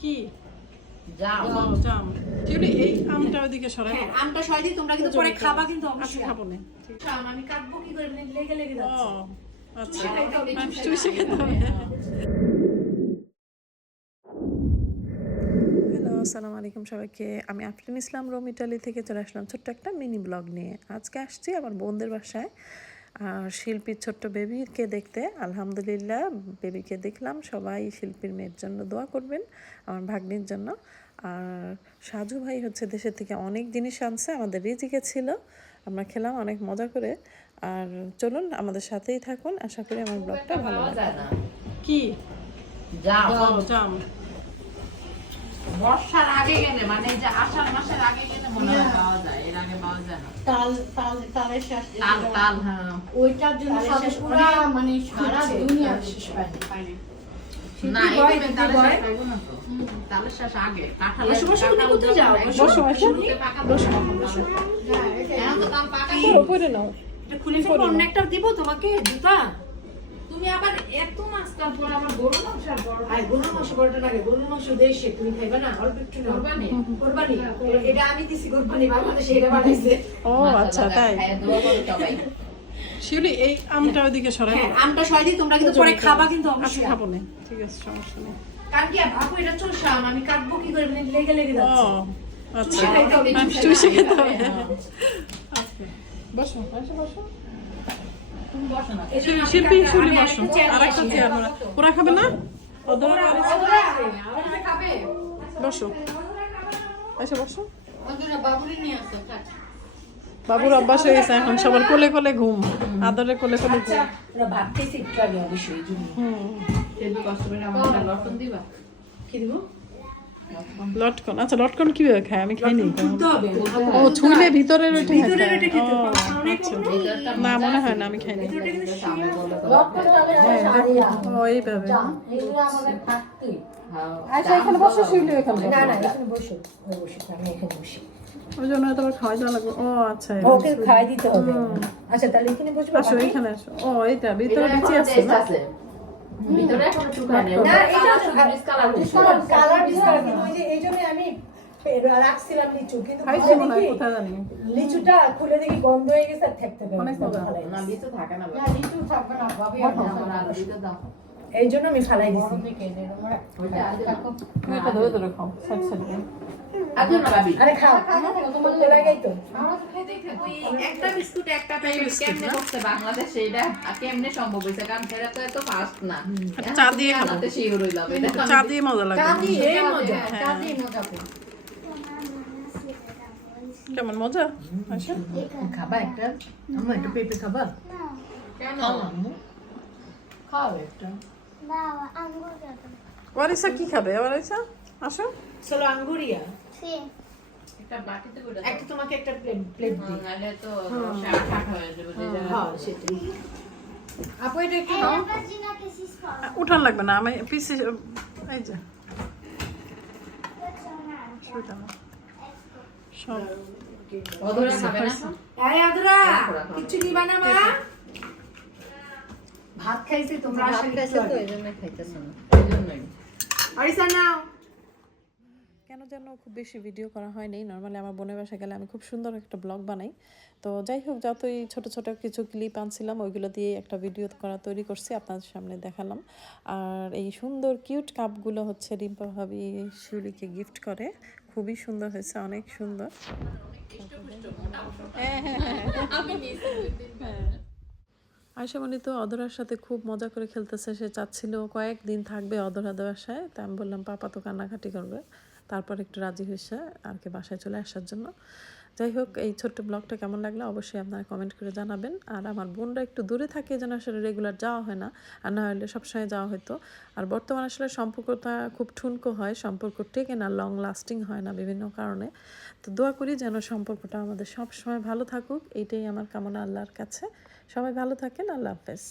কি? যাও জাম শিউলি এই আমটা ওইদিকে সরাই। হ্যাঁ আমটা সরাই দিই তোমরা কিন্তু পরে খাবা কিন্তু অবশ্যই। খাব না। ঠিক। আমি কাটবো কি করে? মানে লেগে লেগে ও আচ্ছা। হবে, আমি চুষে চুষে খেতে হবে। হ্যালো আসসালামু আলাইকুম সবাইকে। আমি আফরিন ইসলাম রোম ইটালি থেকে চলে আসলাম ছোট্ট একটা মিনি ব্লগ নিয়ে। আজকে আসছি আমার বোনদের বাসায়। আর শিল্পীর ছোট্ট বেবিকে দেখতে আলহামদুলিল্লাহ বেবিকে দেখলাম। সবাই শিল্পীর মেয়ের জন্য দোয়া করবেন আমার ভাগ্নির জন্য। আর সাজু ভাই হচ্ছে দেশের থেকে অনেক জিনিস আনছে আমাদের রিজিকে ছিল আমরা খেলাম অনেক মজা করে। আর চলুন আমাদের সাথেই থাকুন। আশা করি আমার ব্লগটা ভালো না কি? যাও জাম। বর্ষার আগে গেলে মানে এই যে আষাঢ় মাসের আগে গেলে মনে হয় পাওয়া যায় এর আগে পাওয়া যায় না। তাল তাল তালের শ্বাস তাল তাল হ্যাঁ। ওইটার জন্য সব পুরা মানে সারা দুনিয়া শেষ পায়নি। না তালের শ্বাস পাইবো না তো। তালের শ্বাস আগে কাঁঠালের বসো, বসো, কোথায় যাও? যখন বসো, একদম বসো। শুরুতে পাকা বসো এখন তো তাল পাকা করে নাও। এটা খুলে ফেলব। অন্য একটা দিব তোমাকে দুটা তুমি আবার এত মাছটা পরে আমার গরু মাংস আর বড় আর গরুর মাংস বড়টা লাগে গরুর মাংস দেশে তুমি খাইবে না অল্প একটু নাও। কোরবানি? কোরবানি? এটা আমি দিছি কোরবানি বাংলাদেশে এটা বানাইছে। ও আচ্ছা তাই? দোয়া করো সবাই। শিউলি এই আমটা ওইদিকে সরাই হ্যাঁ আমটা সরাই দিই তোমরা কিন্তু পরে খাবা কিন্তু অবশ্যই। খাব না। ঠিক আছে সমস্যা নেই। কারণ কি আপু এটা চলছে আম আমি কাটবো কি করে? মানে লেগে লেগে যাচ্ছে। আচ্ছা। চুষে চুষে চুষে খেতে হবে, হবে। হ্যাঁ। আচ্ছা। বসো বসো বসো তুমি বসো না এই জন্য আমি শিল্পী শিল্পী বসো। আর একটা চেয়ার আসি। ওরা খাবে না? ওরা- ওরা ওরা বসো। এসে বসো। বাবুরি অভ্যাস হয়ে গেছে এখন সবার কোলে কোলে ঘুম আদরে কোলে কোলে আচ্ছা ঘুম। ওরা একটু আগে অবশ্যই হুম। কষ্ট করে আমার দিবা। কি দিব? লটকন। আচ্ছা লটকন কীভাবে খায়? আমি খাইনি। ও ছুলে ভিতরের ওইটা আচ্ছা। না মনে হয় না আমি খাইনি। ও এইভাবে। এগুলো আমাদের থাকতেই। এখানে বসো শিউলি এখানে না না এখানে বসো। ওই বসো আমি এখানে বসি। ওই জন্য তোমার খাওয়াই দেওয়া লাগবে। ও আচ্ছা ওকে খাই দিতে হবে। আচ্ছা তাহলে এখানে বসবো আসো এখানে আসো। ও এইটা ভিতরে বিচি আছে না? আছে। ভিতরে এখনও শুকায় নাই। না এটা কালার শুধু discolor হয়েছে। কালার ডিসকালার কিন্তু ওই যে এই জন্য আমি রাখছিলাম লিচু কিন্তু হয় লিচুটা খুলে দেখি গন্ধ হয়ে গেছে আর থাকতে হবে না, লিচু থাকে না না, লিচু থাকবে না, ভাবি আমার আরও দাও। এই জন্য আমি ফালাই দিছি। তুমি এটা ধরে ধরে খাও সাইড সাইড আর দিও আরে খাও। তো আমরা তো। খেতেই খেতে। ওই একটা বিস্কুট একটা প্যাকেট কেমনে করছে বাংলাদেশে এটা? কেমনে সম্ভব হয়েছে? কারণ এরা তো এত ফাস্ট না। চা দিয়ে খাব। চা মজা লাগবে। চা দিয়ে মজা। হ্যাঁ, চা দিয়ে মজা কেমন মজা? আচ্ছা খাবা একটা? একটা পেঁপে খাবা? কেন? আম্মু। খাও একটা। বাবা আঙ্গুর খাব ওয়ারিসা কি খাবে? ওয়ারিসা? আসো। চলো আঙ্গুরিয়া। একটা বাটিতে একটা তোমাকে একটা প্লেট প্লেট দিই। নাহলে তো হয়ে। যাবে হ্যাঁ সেটাই। আপু এটা একটু নাও ব্যাপার জিনা কেসিস করো উঠান লাগবে না আমি পিসি এই যে। সব। অধরা খাবে না এই আদরা কিছু নিবা না মা? ভাত খাইছে তোমরা জন্যই। আরিসা নাও। কেন যেন খুব বেশি ভিডিও করা হয়নি। নর্মালি আমার বোনের বাসায় গেলে আমি খুব সুন্দর একটা ব্লগ বানাই। তো যাই হোক, যতই ছোট ছোট কিছু ক্লিপ আনছিলাম, ওইগুলো দিয়ে একটা ভিডিও করা তৈরি করছি, আপনাদের সামনে দেখালাম। আর এই সুন্দর কিউট কাপগুলো হচ্ছে রিম্পা ভাবি শিউলিকে গিফট করে। খুবই সুন্দর হয়েছে, অনেক সুন্দর। আয়সামণি তো অধরার সাথে খুব মজা করে খেলতেছে, সে চাচ্ছিল কয়েকদিন থাকবে অধরাদের বাসায় তা আমি বললাম, পাপা তো কান্নাকাটি করবে। তারপর একটু রাজি হয়েছে আর কি বাসায় চলে আসার জন্য। যাই হোক এই ছোট্ট ব্লগটা কেমন লাগল অবশ্যই আপনারা কমেন্ট করে জানাবেন। আর আমার বোনরা একটু দূরে থাকে যেন আসলে রেগুলার যাওয়া হয় না, আর না হলে সবসময় যাওয়া হতো আর বর্তমানে আসলে সম্পর্কটা খুব ঠুনকো হয়, সম্পর্ক টেকে না লং লাস্টিং হয় না বিভিন্ন কারণে। তো দোয়া করি যেন সম্পর্কটা আমাদের সবসময় ভালো থাকুক এইটাই আমার কামনা আল্লাহর কাছে। সবাই ভালো থাকেন, আল্লাহ হাফেজ।